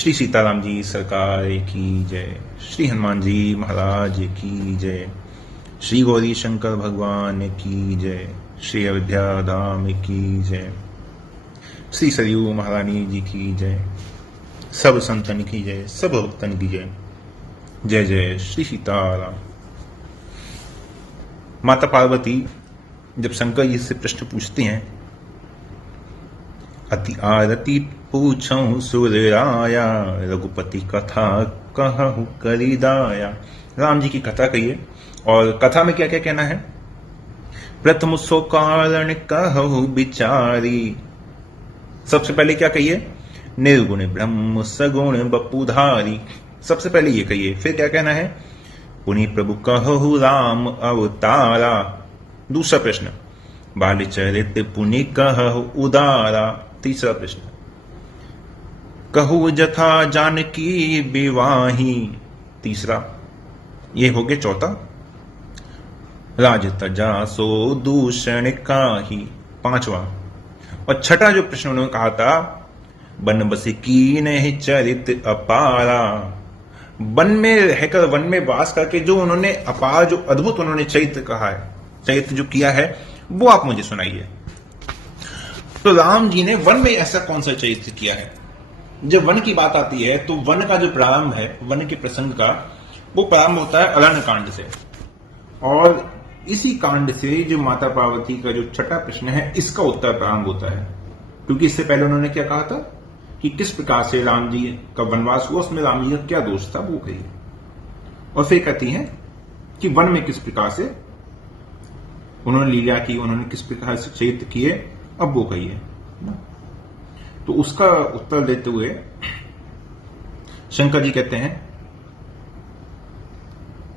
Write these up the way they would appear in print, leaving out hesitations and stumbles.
श्री सीताराम जी सरकार की जय। श्री हनुमान जी महाराज की जय। श्री गौरी शंकर भगवान की जय। श्री अयोध्या धाम की जय। श्री सरयू महारानी जी की जय। सब संतन की जय, सब भक्तन की जय। जय जय श्री सीताराम। माता पार्वती जब शंकर जी से प्रश्न पूछते हैं, अति आरती पूछऊं सुर राया, रघुपति कथा कहूं करिदाया। राम जी की कथा कहिए, और कथा में क्या क्या कहना है। प्रथम सो कारण कहूं विचारी। सबसे पहले क्या कहिए, निर्गुण ब्रह्म सगुण बपुधारी। सबसे पहले ये कहिए। फिर क्या कहना है, पुनि प्रभु कहु राम अवतारा। दूसरा प्रश्न, बाल चरित पुनि कहु उदारा। तीसरा प्रश्न, कहु जथा जानकी विवाही। तीसरा, ये हो गया चौथा। राज तजा सो दूषण काहि। पांचवा। और छठा जो प्रश्न उन्होंने कहा था, बन बसी की नहीं चरित अपारा। वन में रहकर, वन में वास करके जो उन्होंने अपार, जो अद्भुत उन्होंने चरित्र कहा है, चरित्र जो किया है, वो आप मुझे सुनाइए। तो राम जी ने वन में ऐसा कौन सा चरित्र किया है। जब वन की बात आती है तो वन का जो प्रारंभ है, वन के प्रसंग का, वो प्रारंभ होता है अरण्य कांड से। और इसी कांड से जो माता पार्वती का जो छठा प्रश्न है, इसका उत्तर प्रारंभ होता है। क्योंकि इससे पहले उन्होंने क्या कहा था कि किस प्रकार से राम जी का वनवास हुआ, उसमें राम जी का क्या दोष था, वो कहिए। और फिर कहती हैं कि वन में किस प्रकार से उन्होंने लीला की, उन्होंने किस प्रकार से चरित्र किए, अब वो कहिए। तो उसका उत्तर देते हुए शंकर जी कहते हैं,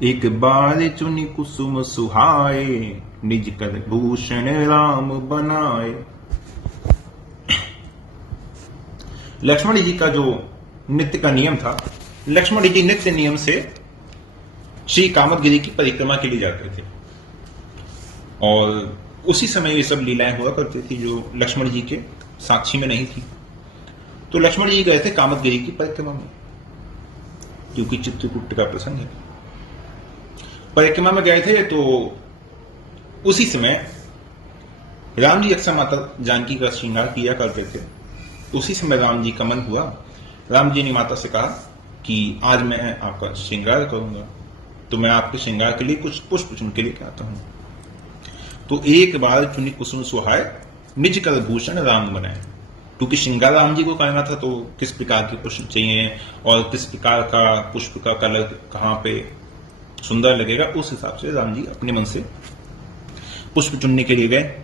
एक बार चुनी कुसुम सुहाए, निज कर भूषण राम बनाए। लक्ष्मण जी का जो नित्य का नियम था, लक्ष्मण जी नित्य नियम से श्री कामदगिरी की परिक्रमा के लिए जाते थे, और उसी समय ये सब लीलाएं हुआ करती थी जो लक्ष्मण जी के साक्षी में नहीं थी। तो लक्ष्मण जी गए थे कामदगिरी की परिक्रमा में, क्योंकि चित्रकूट का प्रसंग है। परिक्रमा में गए थे, तो उसी समय राम जी अक्सर माता जानकी का श्रृंगार किया करते थे। उसी समय राम जी का मन हुआ, राम जी ने माता से कहा कि आज मैं आपका श्रृंगार करूंगा, तो मैं आपके श्रृंगार के लिए कुछ पुष्प चुन के लेके आता हूं। तो एक बार चुनी कुसुम सुहाए, निज कर भूषण राम बनाए। क्योंकि श्रृंगार राम जी को करना था, तो किस प्रकार के पुष्प चाहिए और किस प्रकार का पुष्प का कलर कहां पे सुंदर लगेगा, उस हिसाब से राम जी अपने मन से पुष्प चुनने के लिए गए।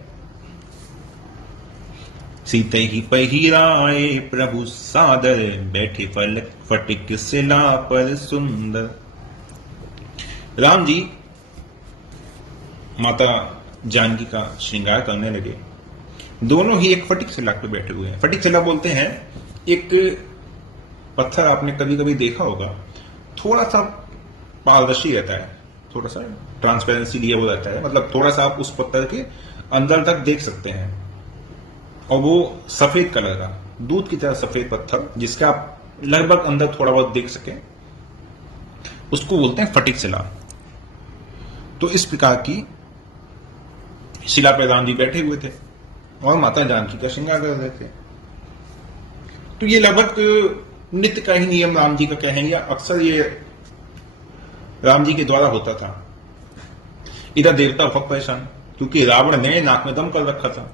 सीते ही पहिराए प्रभु सादर, बैठे फलक फटिक शिला पर सुंदर। राम जी माता जानकी का श्रृंगार करने लगे। दोनों ही एक फटिक शिला पर बैठे हुए हैं। फटिक शिला बोलते हैं एक पत्थर, आपने कभी कभी देखा होगा, थोड़ा सा पारदर्शी रहता है, थोड़ा सा ट्रांसपेरेंसी लिया हुआ रहता है, मतलब थोड़ा सा आप उस पत्थर के अंदर तक देख सकते हैं, और वो सफेद कलर का, दूध की तरह सफेद पत्थर, जिसका आप लगभग अंदर थोड़ा बहुत देख सके, उसको बोलते हैं फटिक शिला। तो इस प्रकार की शिला पर राम जी बैठे हुए थे और माता जानकी का श्रृंगार कर रहे थे। तो ये लगभग नित्य का ही नियम राम जी का कहेंगे, अक्सर ये राम जी के द्वारा होता था। इधर देवता बहुत परेशान, क्योंकि रावण ने नाक में दम कर रखा था।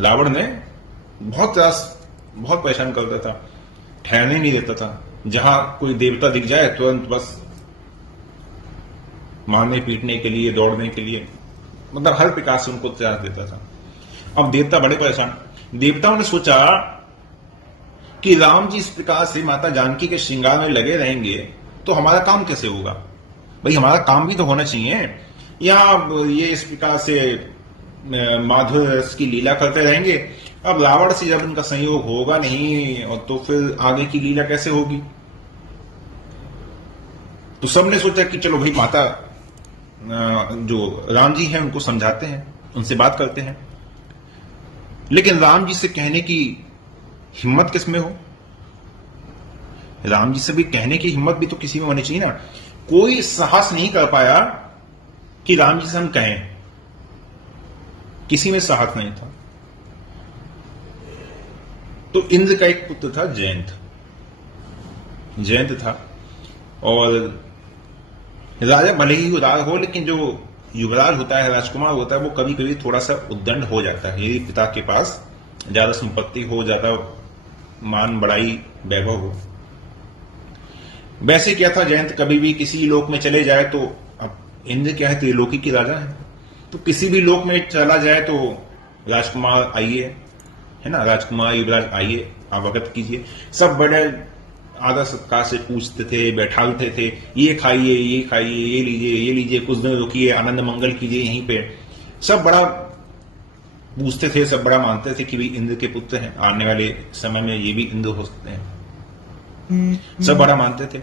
रावण ने बहुत परेशान करता था, ठहरने नहीं देता था। जहां कोई देवता दिख जाए तुरंत बस मारने पीटने के लिए, दौड़ने के लिए, मतलब हर प्रकार से उनको त्याग देता था। अब देवता बड़े परेशान। देवताओं ने सोचा कि राम जी इस प्रकार से माता जानकी के श्रृंगार में लगे रहेंगे तो हमारा काम कैसे होगा। भाई हमारा काम भी तो होना चाहिए, या ये इस प्रकार से माधुर्य रस की लीला करते रहेंगे। अब रावण से जब इनका संयोग होगा नहीं, और तो फिर आगे की लीला कैसे होगी। तो सबने सोचा कि चलो भाई माता जो राम जी हैं उनको समझाते हैं, उनसे बात करते हैं। लेकिन राम जी से कहने की हिम्मत किसमें हो, राम जी से भी कहने की हिम्मत भी तो किसी में होनी चाहिए ना। कोई साहस नहीं कर पाया कि राम जी से हम कहें, किसी में साहस नहीं था। तो इंद्र का एक पुत्र था जयंत, जयंत था, और राजा भले ही उदार हो, लेकिन जो युवराज होता है, राजकुमार होता है, वो कभी कभी थोड़ा सा उद्दंड हो जाता है। यदि पिता के पास ज्यादा संपत्ति हो, ज्यादा मान बड़ाई वैभव हो। वैसे क्या था, जयंत कभी भी किसी लोक में चले जाए तो, अब इंद्र क्या है, त्रिलोकी की राजा है, तो किसी भी लोक में चला जाए तो राजकुमार आइए, है ना, राजकुमार युवराज आइए, अवगत कीजिए, सब बड़े आदर सत्कार से पूछते थे, बैठालते थे, ये खाइए, ये खाइए, ये लीजिए, ये लीजिए, कुछ दिन रुकिए, आनंद मंगल कीजिए यहीं पे। सब बड़ा पूछते थे, सब बड़ा मानते थे कि भी इंद्र के पुत्र हैं, आने वाले समय में ये भी इंद्र हो सकते हैं, सब बड़ा मानते थे।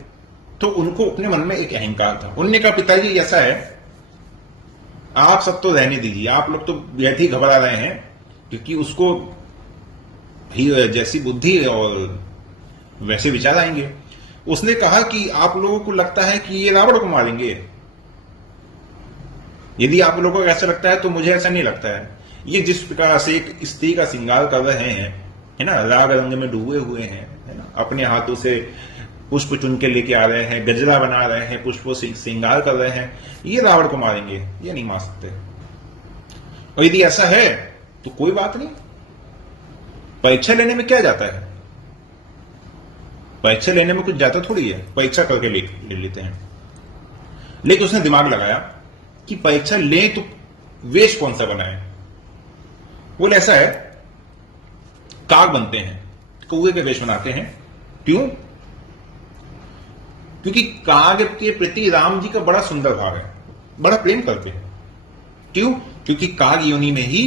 तो उनको अपने मन में एक अहंकार था। उनने कहा, पिताजी ऐसा है, आप सब तो रहने दीजिए, आप लोग तो व्यर्थ ही घबरा रहे हैं, क्योंकि उसको ही जैसी बुद्धि और वैसे विचार आएंगे। उसने कहा कि आप लोगों को लगता है कि ये रावण को मारेंगे, यदि आप लोगों को ऐसा लगता है तो मुझे ऐसा नहीं लगता है। ये जिस प्रकार से एक स्त्री का श्रृंगार कर रहे हैं, है ना, राग रंग में डूबे हुए हैं, है ना, अपने हाथों से पुष्प चुन के लेके आ रहे हैं, गजरा बना रहे हैं, पुष्पों से श्रृंगार कर रहे हैं, ये रावण को मारेंगे, ये नहीं मार सकते। और यदि ऐसा है तो कोई बात नहीं, परीक्षा लेने में क्या जाता है, परीक्षा लेने में कुछ जाता थोड़ी है, परीक्षा करके ले लेते हैं। लेकिन उसने दिमाग लगाया कि परीक्षा ले तो वेश कौन सा बनाए। बोले ऐसा है, काग बनते हैं, कौवे के वेश बनाते हैं। क्यों? क्योंकि काग के प्रति राम जी का बड़ा सुंदर भाव है, बड़ा प्रेम करते हैं। क्यों? क्योंकि काग योनि में ही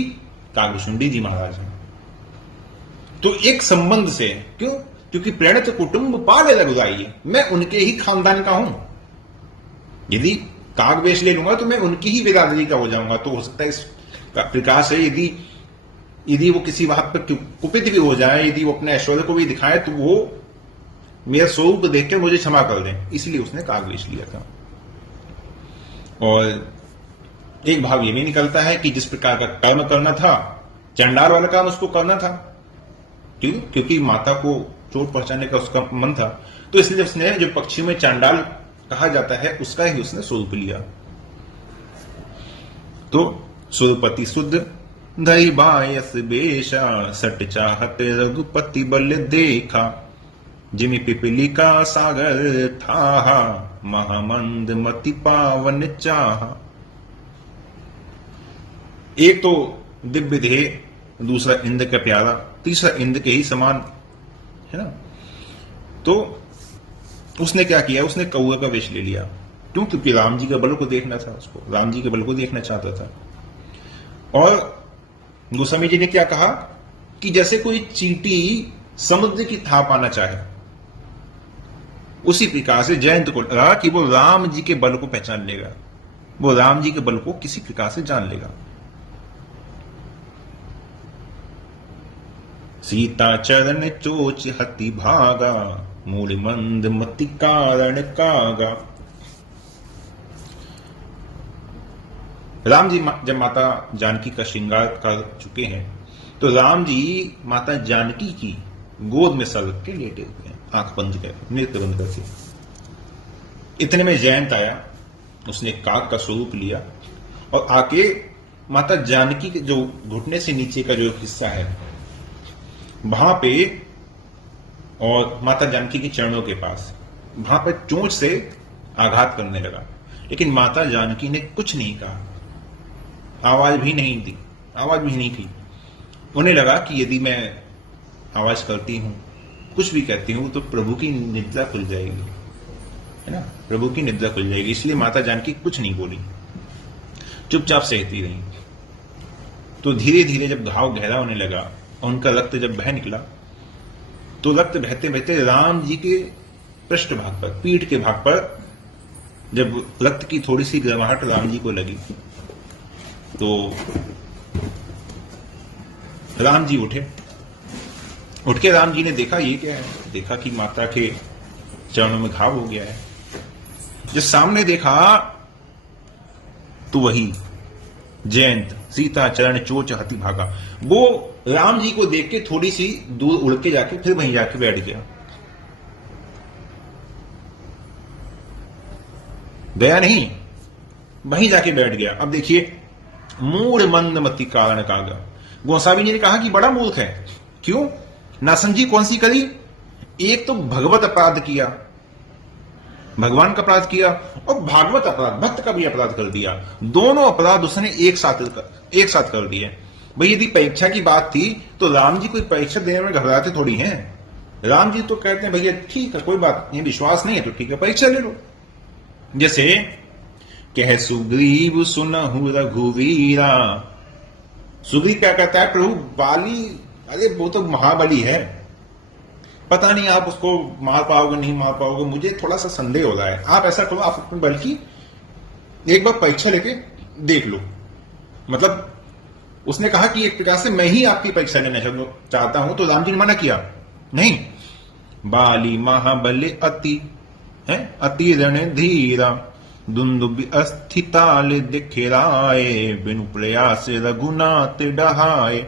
कागभूषुंडी जी महाराज हैं। तो एक संबंध से, क्यों? क्योंकि प्रणत कुटुंब पाले रघुराई, मैं उनके ही खानदान का हूं। यदि काग वेश ले लूंगा तो मैं उनकी ही बिरादरी का हो जाऊंगा। तो हो सकता है इस प्रकार से यदि वो किसी बात पर कुपित भी हो जाए, यदि वो अपने ऐश्वर्य को भी दिखाए, तो वो मेरा स्वरूप देख के मुझे क्षमा कर दें। इसलिए उसने काग वेश लिया था। और एक भाव ये भी निकलता है कि जिस प्रकार का कर्म करना था, चंडाल वाला काम उसको करना था। क्यों? क्योंकि माता को चोट पहुंचाने का उसका मन था, तो इसलिए उसने जो पक्षी में चांडाल कहा जाता है उसका ही उसने स्वरूप लिया। तो स्वरूपति शुद्ध धई बायस बेशा, सट चाहत रघुपति बल देखा, जिमि पिपलिका सागर था, महामंद मति पावन चाहा। एक तो दिव्य देह, दूसरा इंद्र का प्यारा, तीसरा इंद्र के ही समान, है ना। तो उसने क्या किया, उसने कौवे का वेश ले लिया। क्यों? क्योंकि राम जी के बल को देखना था, उसको राम जी के बल को देखना चाहता था। और गोस्वामी जी ने क्या कहा कि जैसे कोई चींटी समुद्र की था पाना चाहे, उसी प्रकार से जयंत को लगा कि वो राम जी के बल को पहचान लेगा, वो राम जी के बल को किसी प्रकार से जान लेगा। सीता चरण चोच हति भागा, मूल मंद मति कारण कागा। राम जी जब माता जानकी का श्रृंगार कर चुके हैं, तो राम जी माता जानकी की गोद में सर रख के लेटे हुए हैं, आंख बंद कर, नेत्र बंद करके। इतने में जयंत आया, उसने काग का स्वरूप लिया और आके माता जानकी के जो घुटने से नीचे का जो हिस्सा है वहां पे, और माता जानकी के चरणों के पास, वहां पे चोंच से आघात करने लगा। लेकिन माता जानकी ने कुछ नहीं कहा, आवाज भी नहीं दी, आवाज भी नहीं की। उन्हें लगा कि यदि मैं आवाज करती हूं, कुछ भी कहती हूं, तो प्रभु की निद्रा खुल जाएगी, है ना, प्रभु की निद्रा खुल जाएगी। इसलिए माता जानकी कुछ नहीं बोली, चुपचाप सहती रही। तो धीरे धीरे जब घाव गहरा होने लगा और उनका रक्त जब बह निकला, तो रक्त बहते बहते राम जी के पृष्ठ भाग पर, पीठ के भाग पर जब रक्त की थोड़ी सी गर्माहट राम जी को लगी, तो राम जी उठे। उठ के राम जी ने देखा ये क्या है, देखा कि माता के चरणों में घाव हो गया है। जो सामने देखा तो वही जयंत सीता चरण चोच हति भागा। वो राम जी को देख के थोड़ी सी दूर उड़ के जाके फिर वहीं जाके बैठ गया, गया नहीं, वहीं जाके बैठ गया। अब देखिए, मूढ़ मंद मति कारण कागा। गोसावी जी ने कहा कि बड़ा मूर्ख है। क्यों? नासमझी कौन सी करी? एक तो भगवत अपराध किया, भगवान का अपराध किया, और भागवत अपराध, भक्त का भी अपराध कर दिया। दोनों अपराध उसने एक साथ कर दिए। भाई यदि परीक्षा की बात थी तो राम जी कोई परीक्षा देने में घबराते थोड़ी हैं। राम जी तो कहते हैं भैया ठीक है, कोई बात नहीं, विश्वास नहीं है तो ठीक है, परीक्षा ले लो। जैसे कह सुग्रीव सुनहु रघुवीरा। सुग्रीव क्या कहता है, प्रभु बाली, अरे वो तो महाबली है, पता नहीं आप उसको मार पाओगे नहीं मार पाओगे, मुझे थोड़ा सा संदेह हो रहा है। आप ऐसा करो, आप अपने बल की एक बार परीक्षा लेके देख लो। मतलब उसने कहा कि एक प्रकार से मैं ही आपकी परीक्षा लेना चाहता हूं। तो राम जी ने मना किया, नहीं, बाली महाबली अति है, अति रणधीरा दुंदुबि अस्थिताल दिखराए, बिनु प्रयास रघुनाथ डहाए।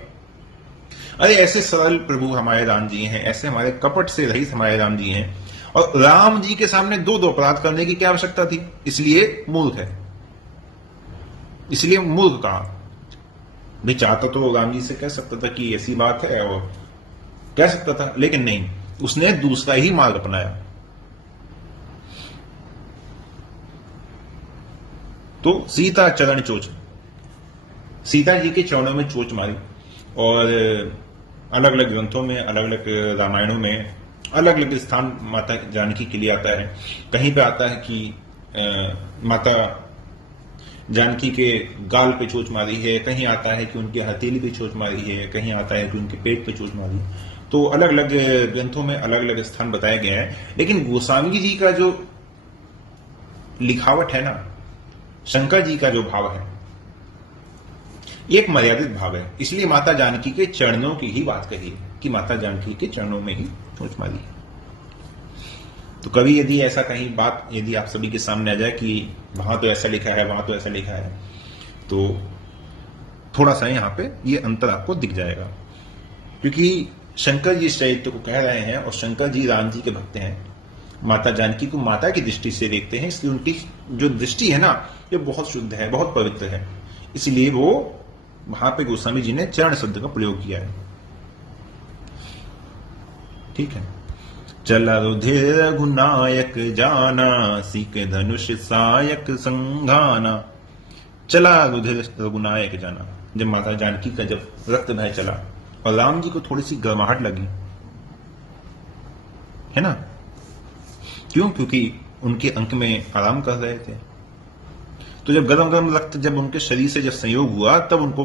अरे ऐसे सरल प्रभु हमारे राम जी हैं, ऐसे हमारे कपट से रहित हमारे राम जी हैं, और राम जी के सामने दो अपराध करने की क्या आवश्यकता थी? इसलिए मूर्ख है, इसलिए मूर्ख कहा। भी चाहता तो राम जी से कह सकता था कि ऐसी बात है, और कह सकता था, लेकिन नहीं, उसने दूसरा ही मार्ग अपनाया। तो सीता चरण चोच, सीता जी के चरणों में चोच मारी। और अलग अलग ग्रंथों में, अलग अलग रामायणों में अलग अलग स्थान माता जानकी के लिए आता है। कहीं पे आता है कि माता जानकी के गाल पे चोट मारी है, कहीं आता है कि उनके हथेली पे चोट मारी है, कहीं आता है कि उनके पेट पे चोट मारी है। तो अलग अलग ग्रंथों में अलग अलग स्थान बताया गया है। लेकिन गोस्वामी जी का जो लिखावट है ना, शंकर जी का जो भाव है, एक मर्यादित भाव है। इसलिए माता जानकी के चरणों की ही बात कही है कि माता जानकी के चरणों में ही चोट मारी है। तो कभी यदि ऐसा कहीं बात यदि आप सभी के सामने आ जाए कि वहां तो ऐसा लिखा है, वहां तो ऐसा लिखा है, तो थोड़ा सा यहां पे ये अंतर आपको दिख जाएगा। क्योंकि शंकर जी इस चरित्र को कह रहे हैं, और शंकर जी राम जी के भक्त हैं, माता जानकी को माता की दृष्टि से देखते हैं, इसलिए उनकी जो दृष्टि है ना, ये बहुत शुद्ध है, बहुत पवित्र है। इसलिए वो वहां पे गोस्वामी जी ने चरण शब्द का प्रयोग किया है। ठीक है। चला रुधिर रघुनायक जाना, सीख धनुष सायक संघाना। चला रुधिर रघुनायक जाना, जब माता जानकी का जब रक्त बह चला और राम जी को थोड़ी सी गर्माहट लगी, है ना, क्यों? क्योंकि उनके अंक में आराम कर रहे थे। तो जब गरम गरम रक्त जब उनके शरीर से जब संयोग हुआ, तब उनको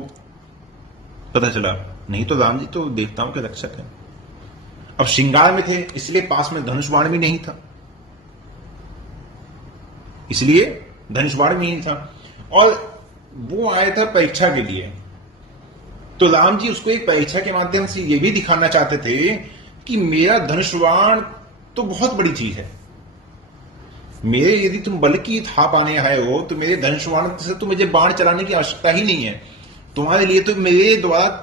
पता चला, नहीं तो राम जी तो देवताओं के रक्षक हैं। अब श्रृंगार में थे, इसलिए पास में धनुष बाण भी नहीं था, इसलिए धनुष बाण भी नहीं था, और वो आया था परीक्षा के लिए। तो राम जी उसको एक परीक्षा के माध्यम से ये भी दिखाना चाहते थे कि मेरा धनुष बाण तो बहुत बड़ी चीज है। मेरे यदि तुम बल की था पाने आए हो, तो मेरे धनुष बाण से तो मुझे बाण चलाने की आवश्यकता ही नहीं है। तुम्हारे लिए तो मेरे द्वारा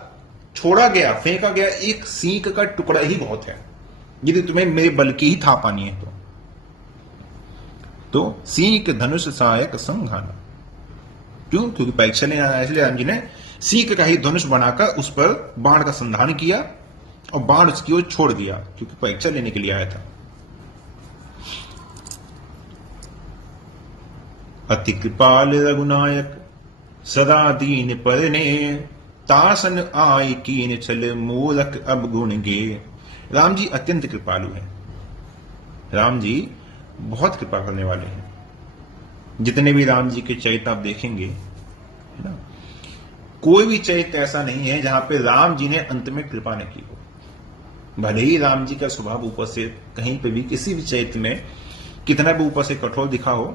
छोड़ा गया, फेंका गया एक सींग का टुकड़ा ही बहुत है, यदि तुम्हें मेरे बल की ही था पानी है तो सींक धनुष सहायक संघाना। क्यों? क्योंकि परीक्षा लेने आया, इसलिए राम जी ने सींक का ही धनुष बनाकर उस पर बाण का संधान किया और बाण उसकी ओर छोड़ दिया, क्योंकि परीक्षा लेने के लिए आया था। अति कृपाल रघुनायक सदा दीन परने, तासन आय कीन चल मूलक अब गुण गे। राम जी अत्यंत कृपालु हैं। राम जी बहुत कृपा करने वाले हैं। जितने भी राम जी के चरित्र आप देखेंगे, है ना, कोई भी चरित्र ऐसा नहीं है जहां पे राम जी ने अंत में कृपा न की हो। भले ही राम जी का स्वभाव ऊपर से कहीं पे भी किसी भी चरित्र में कितना भी ऊपर से कठोर दिखा हो,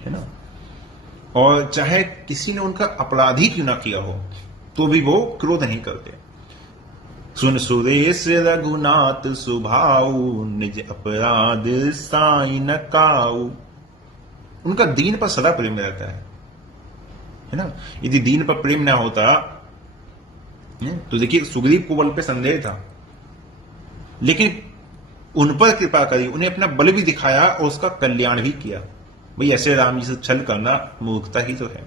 है ना, और चाहे किसी ने उनका अपराध ही क्यों ना किया हो, तो भी वो क्रोध नहीं करते। सुन सुरेश रघुनाथ सुभाऊ, निज अपराध साई न काऊ। उनका दीन पर सदा प्रेम रहता है ना। यदि दीन पर प्रेम ना होता तो देखिए सुग्रीव को बल पे संदेह था, लेकिन उन पर कृपा करी, उन्हें अपना बल भी दिखाया और उसका कल्याण भी किया। भाई ऐसे राम जी से छल करना मूर्खता ही तो है।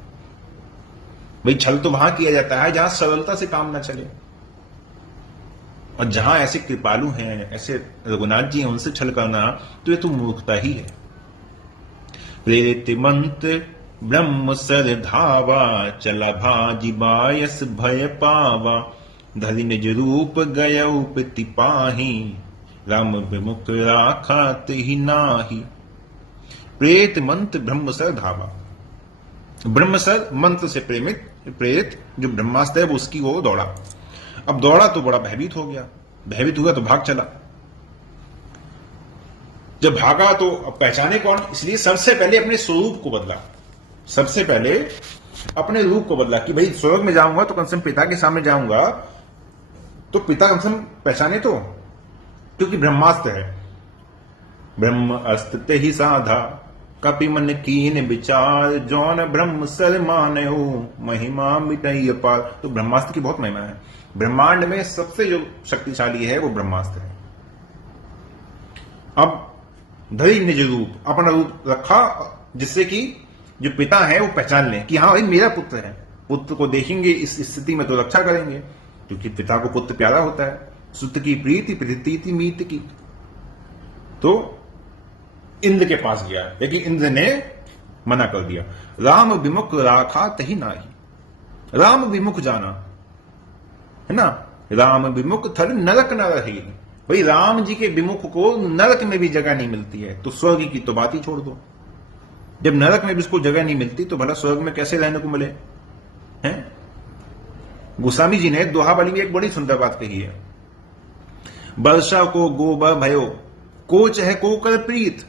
भाई छल तो वहां किया जाता है जहां सरलता से काम ना चले, और जहां ऐसे कृपालु हैं, ऐसे रघुनाथ जी हैं, उनसे छल करना तो ये तो मूर्खता ही है। प्रेरित मंत्र ब्रह्म सर धावा, चला भाजी बायस भय पावा। धरि निज रूप गय उपति पाही, राम विमुख राखा ही नाही। प्रेरित मंत्र ब्रह्म सर धावा, ब्रह्मसर मंत्र से प्रेरित जो ब्रह्मास्त्र है वो उसकी वो दौड़ा। अब दौड़ा तो बड़ा भयभीत हो गया, भयभीत हुआ तो भाग चला। जब भागा तो अब पहचाने कौन, इसलिए सबसे पहले अपने स्वरूप को बदला। सबसे पहले अपने रूप को बदला कि भाई स्वर्ग में जाऊंगा तो कम से कम पिता के सामने जाऊंगा तो पिता कम से कम पहचाने तो, क्योंकि ब्रह्मास्त्र है। ब्रह्म अस्त्र ही साधा, कपि मन कीन विचार। जौन ब्रह्म सर मानयो, महिमा मिटई अपार। तो ब्रह्मास्त्र की बहुत महिमा है। ब्रह्मांड में सबसे जो शक्तिशाली है वो ब्रह्मास्त्र है। अब धरि निज रूप, अपना रूप रखा जिससे कि जो पिता है वो पहचान ले कि हाँ भाई मेरा पुत्र है। पुत्र को देखेंगे इस स्थिति में तो रक्षा करेंगे, क्योंकि पिता को पुत्र प्यारा होता है। सुत की प्रीति प्रीति मीत की। तो इंद्र के पास गया, लेकिन इंद्र ने मना कर दिया। राम विमुख राखा तही नाही। राम विमुख जाना है ना, राम विमुख थर नरक न रही। भाई राम जी के विमुख को नरक में भी जगह नहीं मिलती है, तो स्वर्ग की तो बात ही छोड़ दो। जब नरक में भी इसको जगह नहीं मिलती तो भला स्वर्ग में कैसे रहने को मिले हैं। गोस्वामी जी ने दोहाबली में एक बड़ी सुंदर बात कही है। वर्षा को गोबर भयो, को चाहे को कर प्रीत।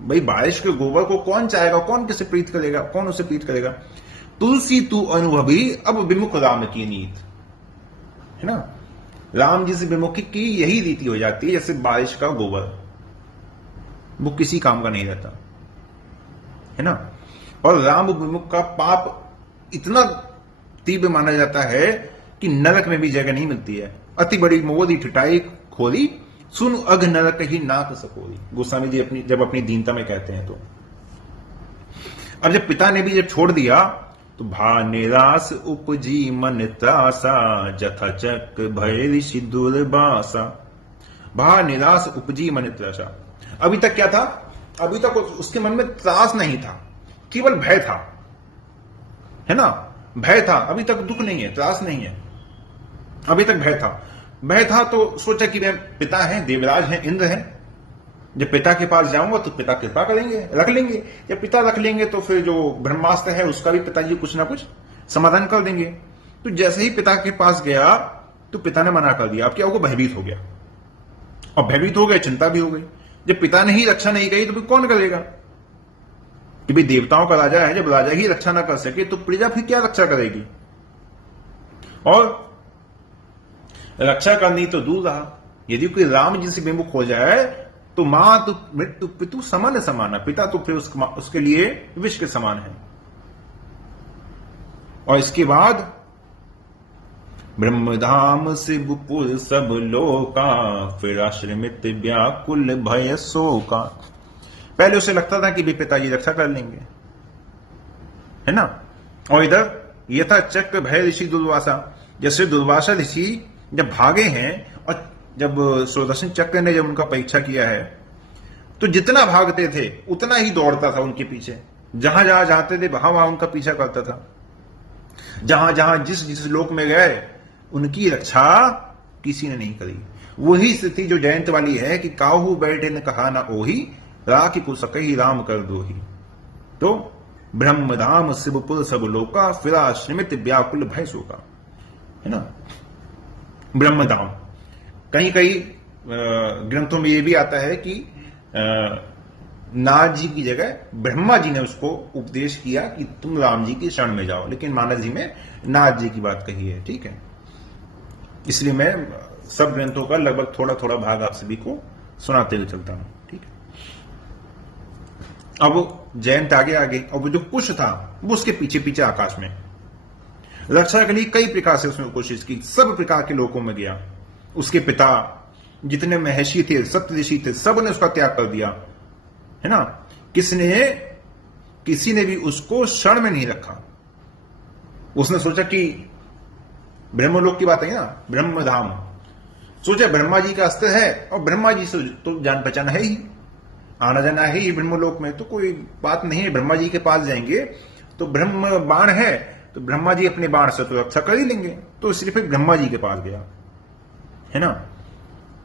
भाई बारिश के गोबर को कौन चाहेगा, कौन किसे प्रीत करेगा, कौन उसे प्रीत करेगा। तुलसी तू अनुभवी, अब विमुख राम की नीत। है ना, राम जी से विमुखी की यही रीति हो जाती है, जैसे बारिश का गोबर, वो किसी काम का नहीं रहता है ना। और राम विमुख का पाप इतना तीव्र माना जाता है कि नरक में भी जगह नहीं मिलती है। अति बड़ी मोदी ठिठाई खोली, सुन अघ नरक ही नाक सकोरी। गोस्वामी जी अपनी दीनता में कहते हैं। तो अब जब पिता ने भी जब छोड़ दिया तो भा निराश उपजी मन त्रासा, जथा चक भय ऋषि दुर्वासा। भा निराश उपजी मन त्रासा। अभी तक क्या था, अभी तक उसके मन में त्रास नहीं था, केवल भय था, है ना, भय था। अभी तक दुख नहीं है, त्रास नहीं है, अभी तक भय था। भय था तो सोचा कि वे पिता हैं, देवराज हैं, इंद्र हैं, जब पिता के पास जाऊंगा तो पिता कृपा करेंगे, रख लेंगे। जब पिता रख लेंगे तो फिर जो ब्रह्मास्त्र है उसका भी पिताजी कुछ ना कुछ समाधान कर देंगे। तो जैसे ही पिता के पास गया तो पिता ने मना कर दिया। अब क्या होगा, भयभीत हो गया, और भयभीत हो गए, चिंता भी हो गई। जब पिता ने ही रक्षा नहीं करी तो फिर कौन करेगा, कि भाई देवताओं का राजा है, जब राजा ही रक्षा ना कर सके तो प्रजा फिर क्या रक्षा करेगी। और रक्षा करनी तो दूर रहा, यदि कोई राम जी से विमुख हो जाए तो मां तो मृत्यु पितु समान समाना, पिता तो फिर उसके लिए विष के समान है। और इसके बाद ब्रह्मधाम शिवपुर सब लोका, फिर आश्रमित व्याकुल भय शोका। पहले उसे लगता था कि भी पिताजी रक्षा कर लेंगे, है ना। और इधर यथा चक्र भय ऋषि दुर्वासा, जैसे दुर्वासा ऋषि जब भागे हैं और जब सुदर्शन चक्र ने जब उनका परीक्षा किया है तो जितना भागते थे उतना ही दौड़ता था उनके पीछे। जहां जहां जाते थे वहां वहां उनका पीछा करता था। जहां जहां जिस जिस लोक में गए उनकी रक्षा किसी ने नहीं करी। वही स्थिति जो जयंत वाली है कि काहू बैठे ने कहा ना ओही, राखी को सकही राम कर दो ही। तो ब्रह्मधाम शिवपुर सब लोका, फिर आश्रमित व्याकुल भय शोका, है ना। ब्रह्मधाम, कहीं कहीं ग्रंथों में यह भी आता है कि नारद जी की जगह ब्रह्मा जी ने उसको उपदेश किया कि तुम राम जी की शरण में जाओ, लेकिन मानस जी में नारद जी की बात कही है, ठीक है। इसलिए मैं सब ग्रंथों का लगभग थोड़ा थोड़ा भाग आप सभी को सुनाते हुए चलता हूं, ठीक है। अब जयंत आगे आगे, अब जो कुश था वो उसके पीछे पीछे आकाश में रक्षा के लिए कई प्रकार से उसने कोशिश की, सब प्रकार के लोगों में गया। उसके पिता जितने महर्षि थे, सप्त ऋषि थे, सब ने उसका त्याग कर दिया, है ना। किसी ने भी उसको शरण में नहीं रखा। उसने सोचा कि ब्रह्मलोक की बात है ना, ब्रह्मधाम, सोचा ब्रह्मा जी का अस्त्र है और ब्रह्मा जी से तो जान पहचान है ही, आना जाना है ही ब्रह्मलोक में, तो कोई बात नहीं है। ब्रह्मा जी के पास जाएंगे तो ब्रह्म बाण है, तो ब्रह्मा जी अपने बाण से तो रक्षा कर ही लेंगे, तो सिर्फ ब्रह्मा जी के पास गया, है ना।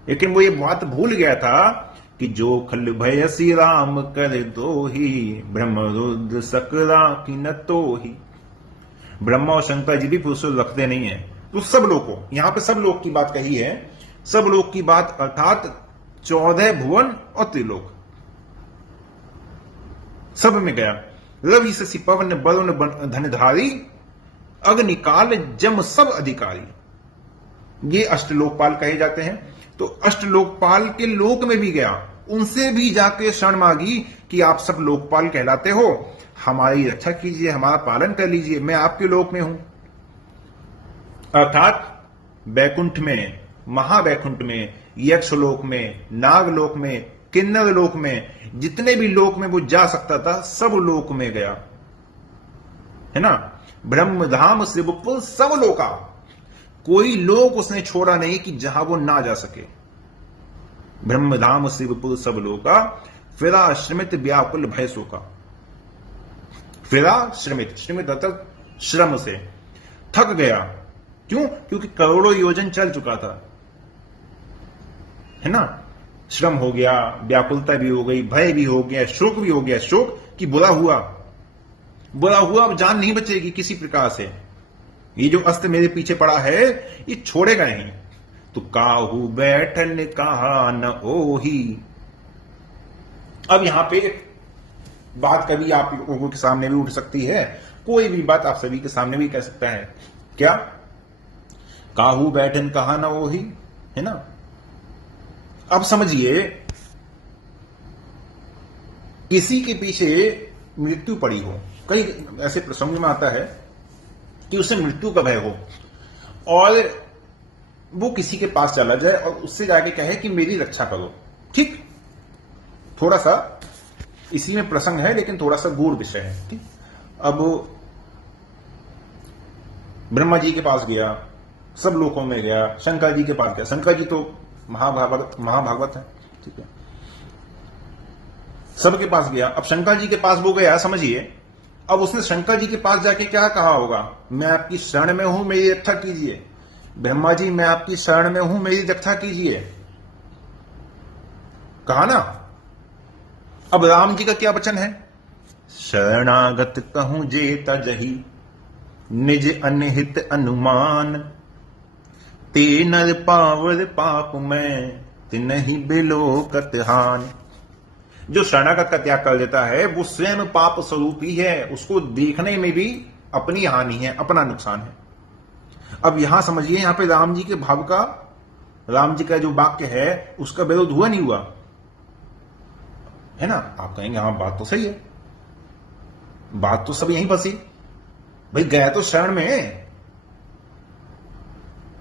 लेकिन वो ये बात भूल गया था कि जो खल भय श्री राम कर दो ही, ब्रह्म रुद्र सकरा की न तो ही। ब्रह्मा और शंकर जी भी पुरुष रखते नहीं है, तो सब लोग को, यहां पे सब लोग की बात कही है, सब लोग की बात अर्थात 14 भुवन और त्रिलोक, सब में गया। रवि शशि पवन वरुण धनधारी, अग्निकाल जम सब अधिकारी। ये अष्टलोकपाल कहे जाते हैं। तो अष्टलोकपाल के लोक में भी गया, उनसे भी जाके शरण मांगी कि आप सब लोकपाल कहलाते हो, हमारी रक्षा कीजिए, हमारा पालन कर लीजिए, मैं आपके लोक में हूं। अर्थात बैकुंठ में, महावैकुंठ में, यक्षलोक में, नागलोक में, किन्नर लोक में, जितने भी लोक में वो जा सकता था सब लोक में गया, है ना। ब्रह्मधाम शिवपुर सब लोका, कोई लोक उसने छोड़ा नहीं कि जहां वो ना जा सके। ब्रह्मधाम शिवपुर सब लोका, फिरा श्रमित व्याकुल भय शोका। फिरा श्रमित, श्रमित अर्थात श्रम से थक गया। क्यों? क्योंकि करोड़ों योजन चल चुका था, है ना। श्रम हो गया, व्याकुलता भी हो गई, भय भी हो गया, शोक भी हो गया। शोक कि बुरा हुआ, अब जान नहीं बचेगी किसी प्रकार से, ये जो अस्त्र मेरे पीछे पड़ा है ये छोड़ेगा नहीं। तो काहू बैठन कहा न ओही। अब यहां पे बात कभी आप लोगों के सामने भी उठ सकती है, कोई भी बात आप सभी के सामने भी कह सकता है। क्या? काहू बैठन कहा न ओही, है ना। अब समझिए, किसी के पीछे मृत्यु पड़ी हो, कई ऐसे प्रसंग में आता है कि उसे मृत्यु का भय हो और वो किसी के पास चला जाए और उससे जाके कहे कि मेरी रक्षा करो। ठीक, थोड़ा सा इसी में प्रसंग है लेकिन थोड़ा सा गूढ़ विषय है। ठीक, अब ब्रह्मा जी के पास गया, सब लोकों में गया, शंकर जी के पास गया। शंकर जी तो महाभागवत है, ठीक है, सबके पास गया। अब शंकर जी के पास वो गया, समझिए, अब उसने शंकर जी के पास जाके क्या कहा होगा? मैं आपकी शरण में हूं, मेरी रक्षा कीजिए। ब्रह्मा जी, मैं आपकी शरण में हूं, मेरी रक्षा कीजिए, कहा ना। अब राम जी का क्या वचन है? शरणागत कहूं जेता जही, निज अनहित अनुमान, ते नर पावर पाप में तिनहि बिलोकत हान। जो शरणागत का त्याग कर देता है वो स्वयं पाप स्वरूप ही है, उसको देखने में भी अपनी हानि है, अपना नुकसान है। अब यहां समझिए, यहां पे राम जी के भाव का, राम जी का जो वाक्य है उसका विरोध हुआ नहीं हुआ, है ना। आप कहेंगे हाँ बात तो सही है, बात तो सब यहीं फंसी। भाई गया तो शरण में,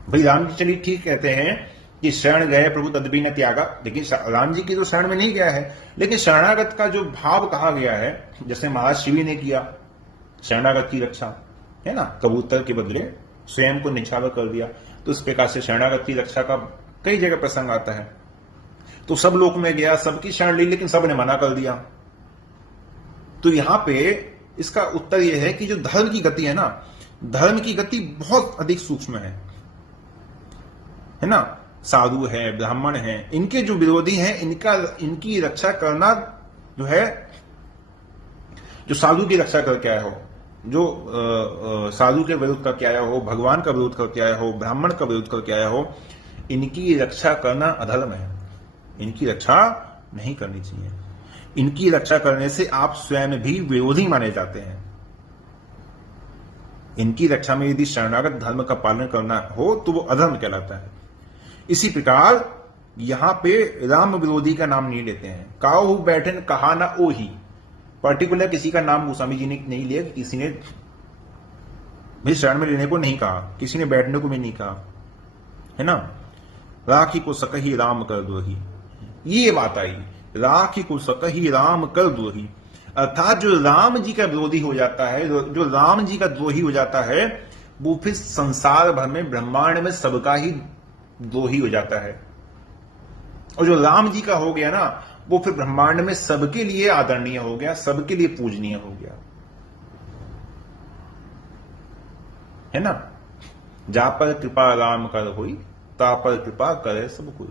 भाई राम जी चलिए ठीक कहते हैं कि शरण गए प्रभु तदबी न त्यागा, लेकिन राम जी की तो शरण में नहीं गया है। लेकिन शरणागत का जो भाव कहा गया है, जैसे महाराज शिवी ने किया शरणागत की रक्षा, है ना, कबूतर के बदले स्वयं को निछावर कर दिया, तो इस प्रकार से शरणागत की रक्षा का कई जगह प्रसंग आता है। तो सब लोक में गया, सबकी शरण ली, लेकिन सब ने मना कर दिया। तो यहां पे इसका उत्तर यह है कि जो धर्म की गति है ना, धर्म की गति बहुत अधिक सूक्ष्म है ना। साधु है, ब्राह्मण है, इनके जो विरोधी हैं, इनकी रक्षा करना जो है, जो साधु की रक्षा करके आया हो, जो साधु के विरोध करके आया हो, भगवान का विरोध करके आया हो, ब्राह्मण का विरोध करके आया हो, इनकी रक्षा करना अधर्म है। इनकी रक्षा नहीं करनी चाहिए। इनकी रक्षा करने से आप स्वयं भी विरोधी माने जाते हैं। इनकी रक्षा में यदि शरणागत धर्म का पालन करना हो तो वो अधर्म कहलाता है। इसी प्रकार यहां पे राम विरोधी का नाम नहीं लेते हैं। काहू बैठन कहा ना ओ ही, पर्टिकुलर किसी का नाम गोस्वामी जी ने नहीं लिया, किसी ने भी शरण में लेने को नहीं कहा, किसी ने बैठने को भी नहीं कहा, है ना। राखी को सकही राम कर दोही, ये बात आई, राखी को सकही राम कर दोही, अर्थात जो राम जी का विरोधी हो जाता है, जो राम जी का द्रोही हो जाता है, वो फिर संसार भर में ब्रह्मांड में सबका ही द्रोही हो जाता है। और जो राम जी का हो गया ना, वो फिर ब्रह्मांड में सबके लिए आदरणीय हो गया, सबके लिए पूजनीय हो गया, है ना। जा पर कृपा राम कर हुई, ता पर कृपा करे सब कोई।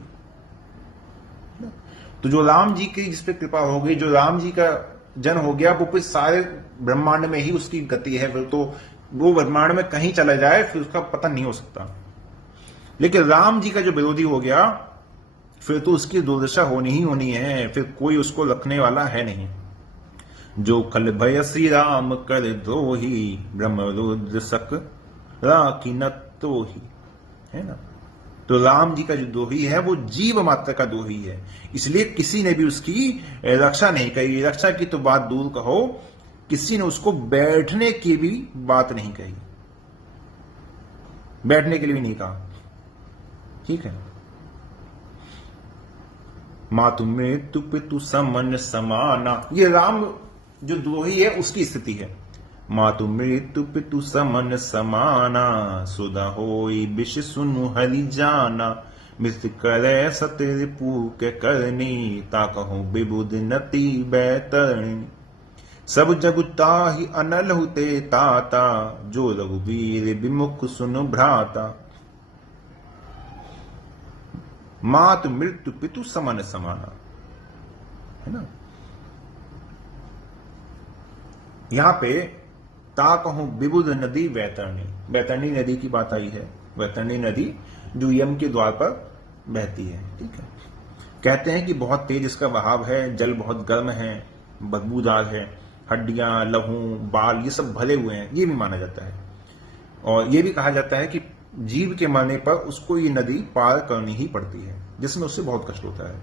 तो जो राम जी की जिस पे कृपा हो गई, जो राम जी का जन हो गया, वो फिर सारे ब्रह्मांड में ही उसकी गति है, फिर तो वो ब्रह्मांड में कहीं चला जाए फिर उसका पता नहीं हो सकता। लेकिन राम जी का जो विरोधी हो गया, फिर तो उसकी दुर्दशा होनी ही होनी है, फिर कोई उसको रखने वाला है नहीं। जो खल भय श्री राम कर द्रोही, ब्रह्म रुद्र सक राखी न तो ही, है ना। तो राम जी का जो द्रोही है वो जीव मात्र का द्रोही है, इसलिए किसी ने भी उसकी रक्षा नहीं कही। रक्षा की तो बात दूर कहो, किसी ने उसको बैठने की भी बात नहीं कही, बैठने के लिए भी नहीं कहा, ठीक है। मातु मृत्यु पितु समन समाना, ये राम जो द्रोही है उसकी स्थिति है। मातु मृत्यु पितु समन समाना, सुधा होई विष सुनु हरि जाना, मित्र करे सत रिपु के करनी, ताकहु विबुध नति बैतरणी, सब जगु ताहि अनल हुते ताता, जो रघुवीर विमुख सुनु भ्राता। मातु मृत्यु पितु समन समाना, है ना। यहां पे ता कहूं विबुध नदी वैतरणी, वैतरणी नदी की बात आई है। वैतरणी नदी जो यम के द्वार पर बहती है, ठीक है। कहते हैं कि बहुत तेज इसका बहाव है, जल बहुत गर्म है, बदबूदार है, हड्डियां, लहू, बाल ये सब भरे हुए हैं, ये भी माना जाता है। और ये भी कहा जाता है कि जीव के मरने पर उसको ये नदी पार करनी ही पड़ती है, जिसमें उससे बहुत कष्ट होता है।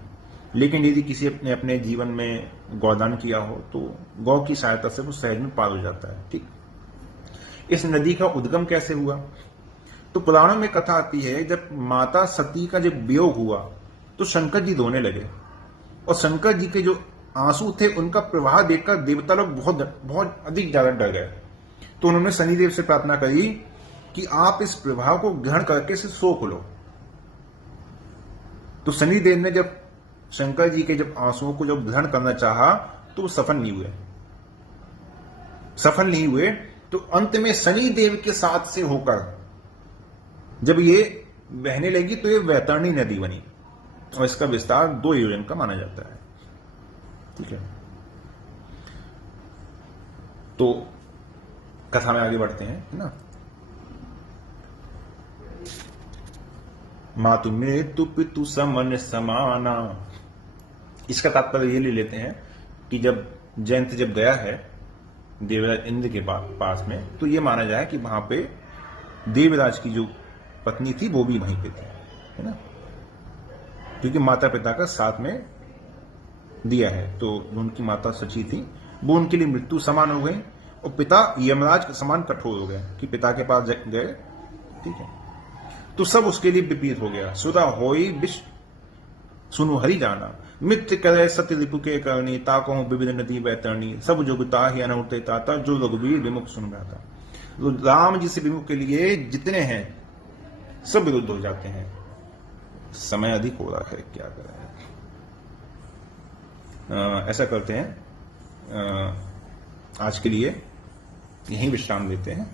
लेकिन यदि किसी ने अपने जीवन में गौदान किया हो तो गौ की सहायता से वो सहज में पार हो जाता है, ठीक। इस नदी का उद्गम कैसे हुआ, तो पुराणों में कथा आती है, जब माता सती का जब वियोग हुआ तो शंकर जी रोने लगे, और शंकर जी के जो आंसू थे उनका प्रवाह देखकर देवता लोग बहुत बहुत अधिक ज्यादा डर गए। तो उन्होंने शनिदेव से प्रार्थना करी कि आप इस प्रभाव को ग्रहण करके इसे सोख लो। तो शनिदेव ने जब शंकर जी के जब आंसुओं को जब ग्रहण करना चाहा तो वो सफल नहीं हुए। तो अंत में शनिदेव के साथ से होकर जब ये बहने लगी तो ये वैतरणी नदी बनी, और इसका विस्तार 2 योजन का माना जाता है, ठीक है। तो कथा में आगे बढ़ते हैं, है ना। मातु मृत्यु पितु समन समाना, इसका तात्पर्य ये ले लेते हैं कि जब जयंत जब गया है देवराज इंद्र के पास में, तो ये माना जाए कि वहां पे देवराज की जो पत्नी थी वो भी वहीं पे थी, है ना, क्योंकि माता पिता का साथ में दिया है। तो उनकी माता सची थी, वो उनके लिए मृत्यु समान हो गई, और पिता यमराज के समान कठोर हो गए कि पिता के पास गए, ठीक है। तो सब उसके लिए विपरीत हो गया। सुधा होई विष सुनु हरि जाना, मित्र करे सत्य रिपु के करनी, ताको विविध नदी बैतरणी, सब जोगता ही अनउते ताता, जो रघुवीर विमुख सुन रहा। तो राम जी से विमुख के लिए जितने हैं सब विरुद्ध हो जाते हैं। समय अधिक हो रहा है, क्या करें। ऐसा करते हैं, आज के लिए यहीं विश्राम लेते हैं।